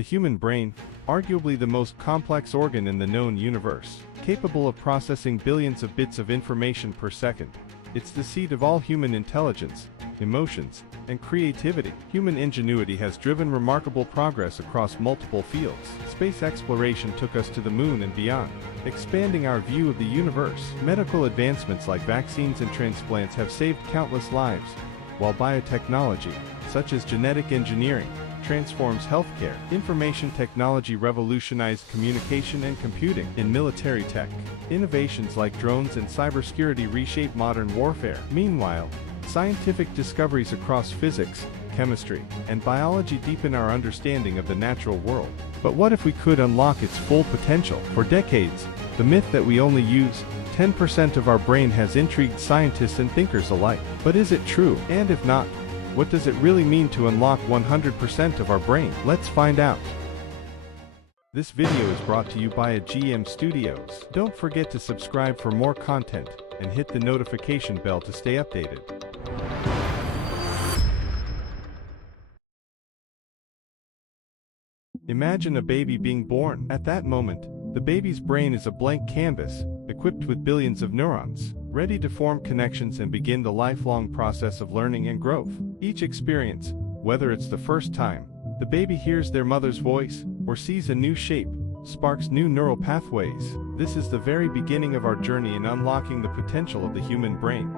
The human brain, arguably the most complex organ in the known universe, capable of processing billions of bits of information per second. It's the seat of all human intelligence, emotions, and creativity. Human ingenuity has driven remarkable progress across multiple fields. Space exploration took us to the moon and beyond, expanding our view of the universe. Medical advancements like vaccines and transplants have saved countless lives, while biotechnology, such as genetic engineering, transforms healthcare. Information technology revolutionized communication and computing. In military tech, innovations like drones and cybersecurity reshape modern warfare. Meanwhile, scientific discoveries across physics, chemistry, and biology deepen our understanding of the natural world. But what if we could unlock its full potential? For decades, the myth that we only use 10% of our brain has intrigued scientists and thinkers alike. But is it true? And if not, what does it really mean to unlock 100% of our brain? Let's find out. This video is brought to you by GM Studios. Don't forget to subscribe for more content and hit the notification bell to stay updated. Imagine a baby being born. At that moment, the baby's brain is a blank canvas, equipped with billions of neurons, ready to form connections and begin the lifelong process of learning and growth. Each experience, whether it's the first time the baby hears their mother's voice or sees a new shape, sparks new neural pathways. This is the very beginning of our journey in unlocking the potential of the human brain.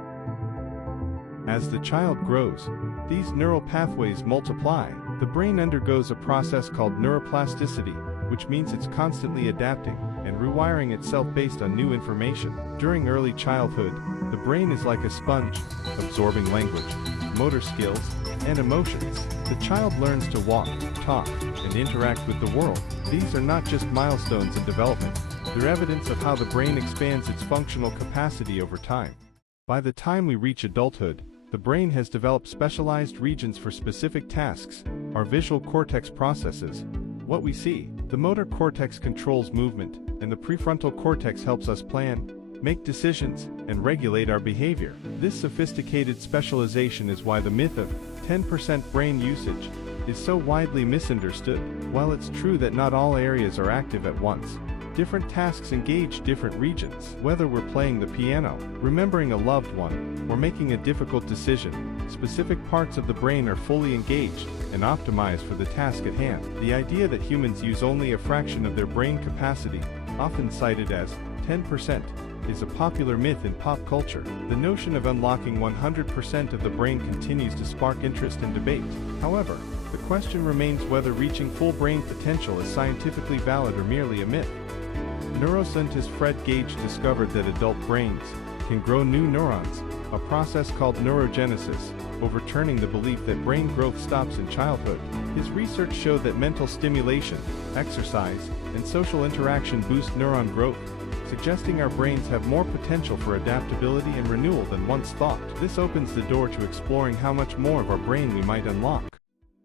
As the child grows, these neural pathways multiply. The brain undergoes a process called neuroplasticity, which means it's constantly adapting and rewiring itself based on new information. During early childhood, the brain is like a sponge, absorbing language, motor skills, and emotions. The child learns to walk, talk, and interact with the world. These are not just milestones in development, they're evidence of how the brain expands its functional capacity over time. By the time we reach adulthood, the brain has developed specialized regions for specific tasks. Our visual cortex processes what we see, the motor cortex controls movement, and the prefrontal cortex helps us plan, make decisions, and regulate our behavior. This sophisticated specialization is why the myth of 10% brain usage is so widely misunderstood. While it's true that not all areas are active at once, different tasks engage different regions. Whether we're playing the piano, remembering a loved one, or making a difficult decision, specific parts of the brain are fully engaged and optimized for the task at hand. The idea that humans use only a fraction of their brain capacity, often cited as 10%, is a popular myth in pop culture. The notion of unlocking 100% of the brain continues to spark interest and debate. However, the question remains whether reaching full brain potential is scientifically valid or merely a myth. Neuroscientist Fred Gage discovered that adult brains can grow new neurons, a process called neurogenesis, overturning the belief that brain growth stops in childhood. His research showed that mental stimulation, exercise, and social interaction boost neuron growth, suggesting our brains have more potential for adaptability and renewal than once thought. This opens the door to exploring how much more of our brain we might unlock.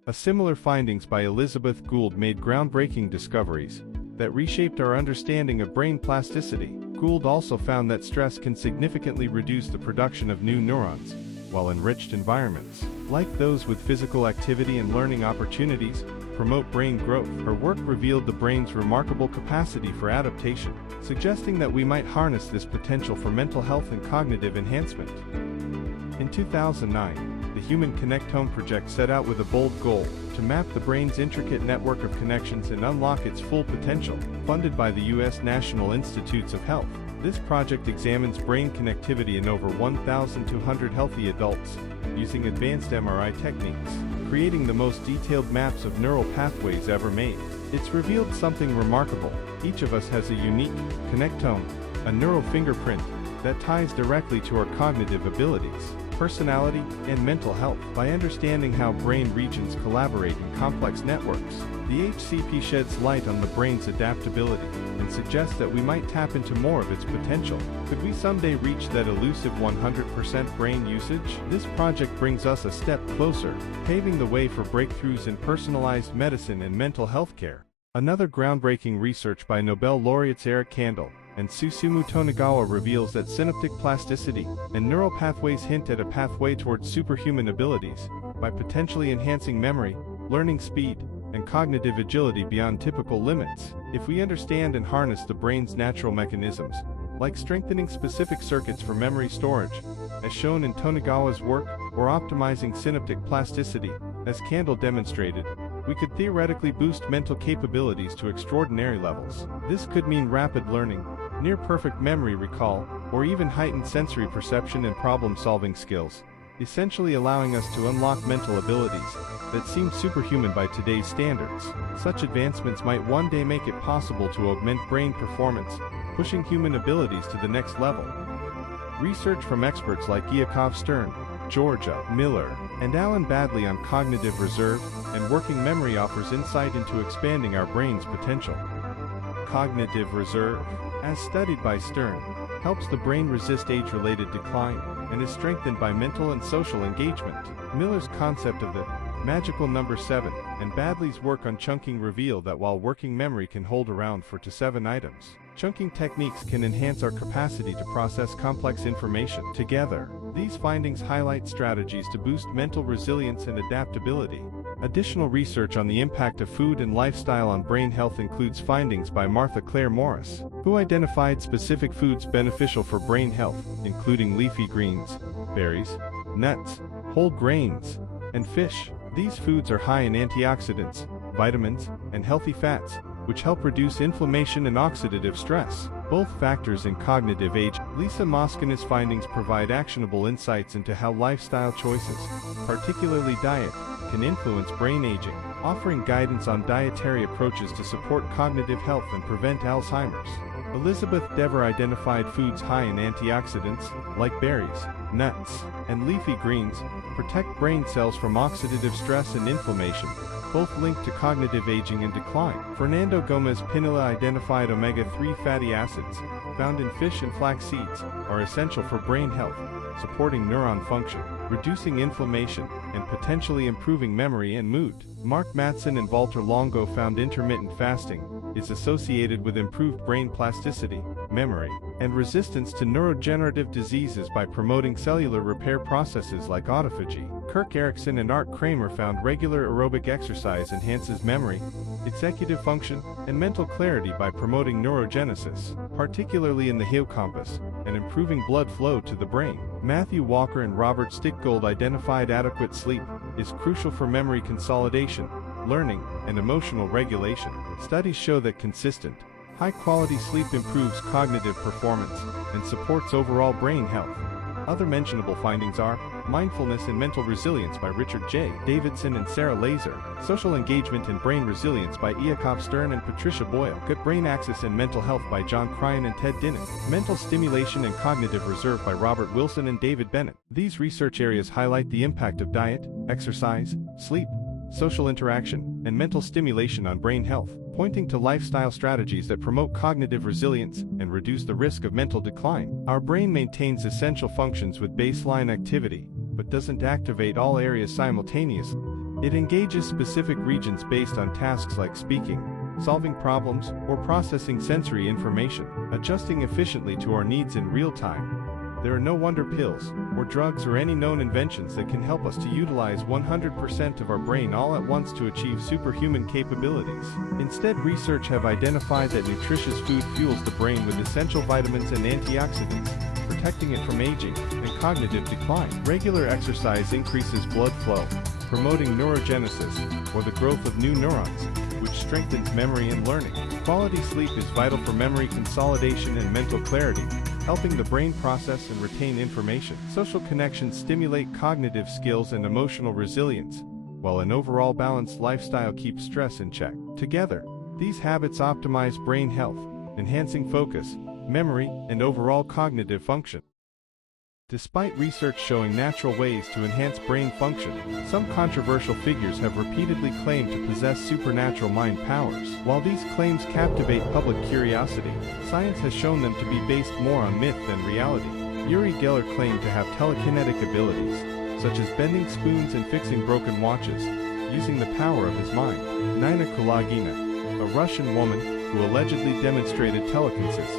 Similar findings by Elizabeth Gould made groundbreaking discoveries that reshaped our understanding of brain plasticity. Gould also found that stress can significantly reduce the production of new neurons, while enriched environments, like those with physical activity and learning opportunities, promote brain growth. Her work revealed the brain's remarkable capacity for adaptation, suggesting that we might harness this potential for mental health and cognitive enhancement. In 2009, the Human Connectome project set out with a bold goal to map the brain's intricate network of connections and unlock its full potential. Funded by the U.S. National Institutes of Health, this project examines brain connectivity in over 1,200 healthy adults, using advanced MRI techniques, creating the most detailed maps of neural pathways ever made. It's revealed something remarkable. Each of us has a unique connectome, a neural fingerprint, that ties directly to our cognitive abilities, personality, and mental health. By understanding how brain regions collaborate in complex networks, the HCP sheds light on the brain's adaptability and suggests that we might tap into more of its potential. Could we someday reach that elusive 100% brain usage? This project brings us a step closer, paving the way for breakthroughs in personalized medicine and mental health care. Another groundbreaking research by Nobel laureates Eric Kandel and Susumu Tonegawa reveals that synaptic plasticity and neural pathways hint at a pathway towards superhuman abilities by potentially enhancing memory, learning speed, and cognitive agility beyond typical limits. If we understand and harness the brain's natural mechanisms, like strengthening specific circuits for memory storage, as shown in Tonegawa's work, or optimizing synaptic plasticity, as Kandel demonstrated, we could theoretically boost mental capabilities to extraordinary levels. This could mean rapid learning, near-perfect memory recall, or even heightened sensory perception and problem-solving skills, essentially allowing us to unlock mental abilities that seem superhuman by today's standards. Such advancements might one day make it possible to augment brain performance, pushing human abilities to the next level. Research from experts like Yakov Stern, Georgia Miller, and Alan Badley on cognitive reserve and working memory offers insight into expanding our brain's potential. Cognitive reserve, as studied by Stern, helps the brain resist age-related decline and is strengthened by mental and social engagement. Miller's concept of the magical number 7 and Badley's work on chunking reveal that while working memory can hold around 4 to 7 items, chunking techniques can enhance our capacity to process complex information. Together, these findings highlight strategies to boost mental resilience and adaptability. Additional research on the impact of food and lifestyle on brain health includes findings by Martha Claire Morris, who identified specific foods beneficial for brain health, including leafy greens, berries, nuts, whole grains, and fish. These foods are high in antioxidants, vitamins, and healthy fats, which help reduce inflammation and oxidative stress, both factors in cognitive age. Lisa Moskina's findings provide actionable insights into how lifestyle choices, particularly diet, can influence brain aging, offering guidance on dietary approaches to support cognitive health and prevent Alzheimer's. Elizabeth Dever identified foods high in antioxidants, like berries, nuts, and leafy greens, protect brain cells from oxidative stress and inflammation, both linked to cognitive aging and decline. Fernando Gomez Pinilla identified omega-3 fatty acids, found in fish and flax seeds, are essential for brain health, supporting neuron function, reducing inflammation, and potentially improving memory and mood. Mark Mattson and Walter Longo found intermittent fasting is associated with improved brain plasticity, memory, and resistance to neurodegenerative diseases by promoting cellular repair processes like autophagy. Kirk Erickson and Art Kramer found regular aerobic exercise enhances memory, executive function, and mental clarity by promoting neurogenesis, particularly in the hippocampus, and improving blood flow to the brain. Matthew Walker and Robert Stickgold identified adequate sleep is crucial for memory consolidation, learning, and emotional regulation. Studies show that consistent, high-quality sleep improves cognitive performance and supports overall brain health. Other mentionable findings are Mindfulness and Mental Resilience by Richard J. Davidson and Sarah Laser, Social Engagement and Brain Resilience by Yakov Stern and Patricia Boyle, Gut Brain Axis and Mental Health by John Cryan and Ted Dinnan, Mental Stimulation and Cognitive Reserve by Robert Wilson and David Bennett. These research areas highlight the impact of diet, exercise, sleep, social interaction, and mental stimulation on brain health, pointing to lifestyle strategies that promote cognitive resilience and reduce the risk of mental decline. Our brain maintains essential functions with baseline activity, but doesn't activate all areas simultaneously. It engages specific regions based on tasks like speaking, solving problems, or processing sensory information, adjusting efficiently to our needs in real time. There are no wonder pills, or drugs or any known inventions that can help us to utilize 100% of our brain all at once to achieve superhuman capabilities. Instead, research have identified that nutritious food fuels the brain with essential vitamins and antioxidants, protecting it from aging and cognitive decline. Regular exercise increases blood flow, promoting neurogenesis, or the growth of new neurons, which strengthens memory and learning. Quality sleep is vital for memory consolidation and mental clarity, helping the brain process and retain information. Social connections stimulate cognitive skills and emotional resilience, while an overall balanced lifestyle keeps stress in check. Together, these habits optimize brain health, enhancing focus, memory, and overall cognitive function. Despite research showing natural ways to enhance brain function, some controversial figures have repeatedly claimed to possess supernatural mind powers. While these claims captivate public curiosity, science has shown them to be based more on myth than reality. Uri Geller claimed to have telekinetic abilities, such as bending spoons and fixing broken watches, using the power of his mind. Nina Kulagina, a Russian woman who allegedly demonstrated telekinesis,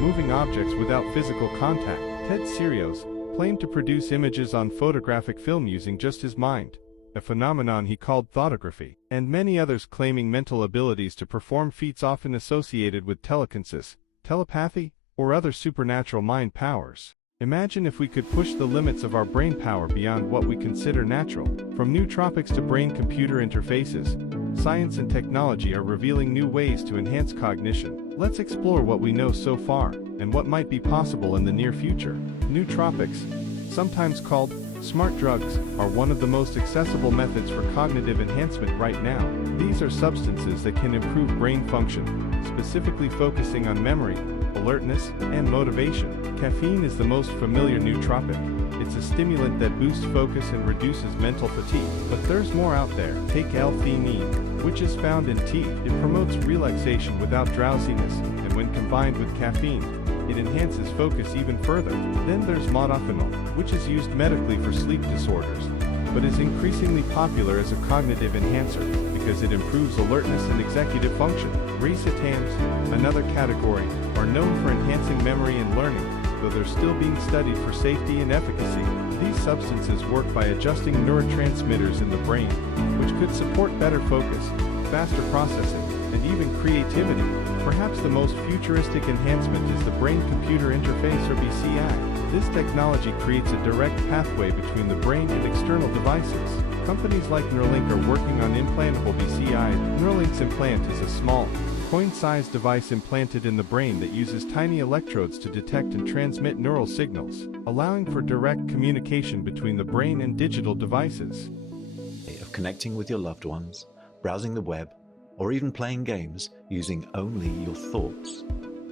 moving objects without physical contact. Ted Serios claimed to produce images on photographic film using just his mind, a phenomenon he called thoughtography, and many others claiming mental abilities to perform feats often associated with telekinesis, telepathy, or other supernatural mind powers. Imagine if we could push the limits of our brain power beyond what we consider natural. From nootropics to brain-computer interfaces, science and technology are revealing new ways to enhance cognition. Let's explore what we know so far, and what might be possible in the near future. Nootropics, sometimes called smart drugs, are one of the most accessible methods for cognitive enhancement right now. These are substances that can improve brain function, specifically focusing on memory, alertness, and motivation. Caffeine is the most familiar nootropic. It's a stimulant that boosts focus and reduces mental fatigue. But there's more out there. Take L-theanine, which is found in tea. It promotes relaxation without drowsiness, and when combined with caffeine, it enhances focus even further. Then there's modafinil, which is used medically for sleep disorders, but is increasingly popular as a cognitive enhancer because it improves alertness and executive function. Racetams, another category, are known for enhancing memory and learning, though they're still being studied for safety and efficacy. These substances work by adjusting neurotransmitters in the brain, which could support better focus, faster processing, and even creativity. Perhaps the most futuristic enhancement is the brain-computer interface, or BCI. This technology creates a direct pathway between the brain and external devices. Companies like Neuralink are working on implantable BCI. Neuralink's implant is a small, coin-sized device implanted in the brain that uses tiny electrodes to detect and transmit neural signals, allowing for direct communication between the brain and digital devices. Of connecting with your loved ones, browsing the web, or even playing games using only your thoughts.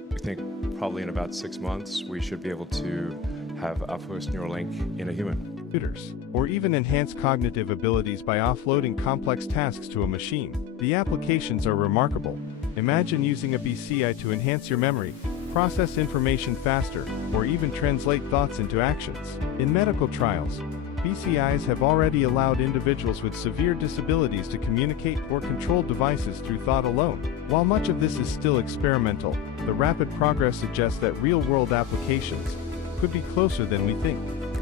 We think probably in about 6 months we should be able to have our first Neuralink in a human. Computers, or even enhance cognitive abilities by offloading complex tasks to a machine. The applications are remarkable. Imagine using a BCI to enhance your memory, process information faster, or even translate thoughts into actions. In medical trials, BCIs have already allowed individuals with severe disabilities to communicate or control devices through thought alone. While much of this is still experimental, the rapid progress suggests that real-world applications could be closer than we think.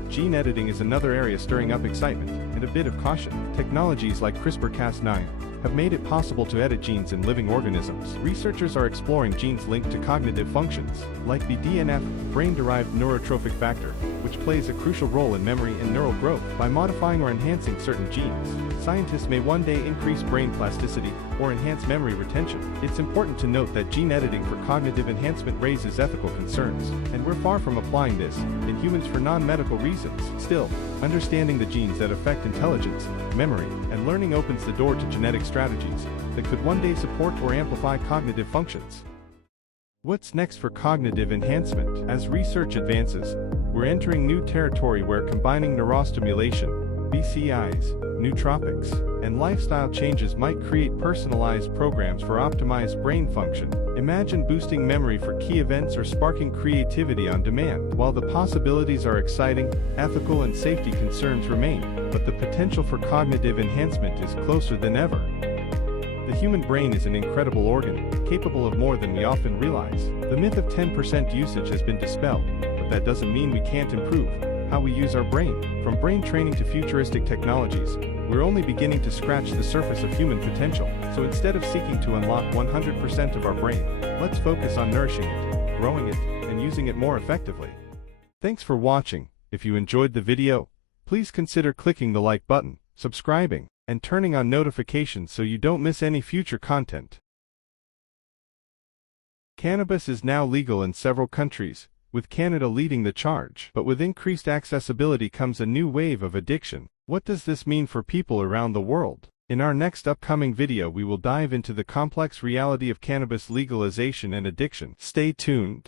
Gene editing is another area stirring up excitement and a bit of caution. Technologies like CRISPR-Cas9 have made it possible to edit genes in living organisms. Researchers are exploring genes linked to cognitive functions, like BDNF, brain-derived neurotrophic factor, which plays a crucial role in memory and neural growth. By modifying or enhancing certain genes, scientists may one day increase brain plasticity or enhance memory retention. It's important to note that gene editing for cognitive enhancement raises ethical concerns, and we're far from applying this in humans for non-medical reasons. Still, understanding the genes that affect intelligence, memory, and learning opens the door to genetic strategies that could one day support or amplify cognitive functions. What's next for cognitive enhancement? As research advances, we're entering new territory where combining neurostimulation, BCIs, nootropics, and lifestyle changes might create personalized programs for optimized brain function. Imagine boosting memory for key events or sparking creativity on demand. While the possibilities are exciting, ethical and safety concerns remain, but the potential for cognitive enhancement is closer than ever. The human brain is an incredible organ, capable of more than we often realize. The myth of 10% usage has been dispelled, but that doesn't mean we can't improve how we use our brain. From brain training to futuristic technologies, we're only beginning to scratch the surface of human potential. So instead of seeking to unlock 100% of our brain, let's focus on nourishing it, growing it, and using it more effectively. Thanks for watching. If you enjoyed the video, please consider clicking the like button, subscribing, and turning on notifications so you don't miss any future content. Cannabis is now legal in several countries, with Canada leading the charge. But with increased accessibility comes a new wave of addiction. What does this mean for people around the world? In our next upcoming video we will dive into the complex reality of cannabis legalization and addiction. Stay tuned.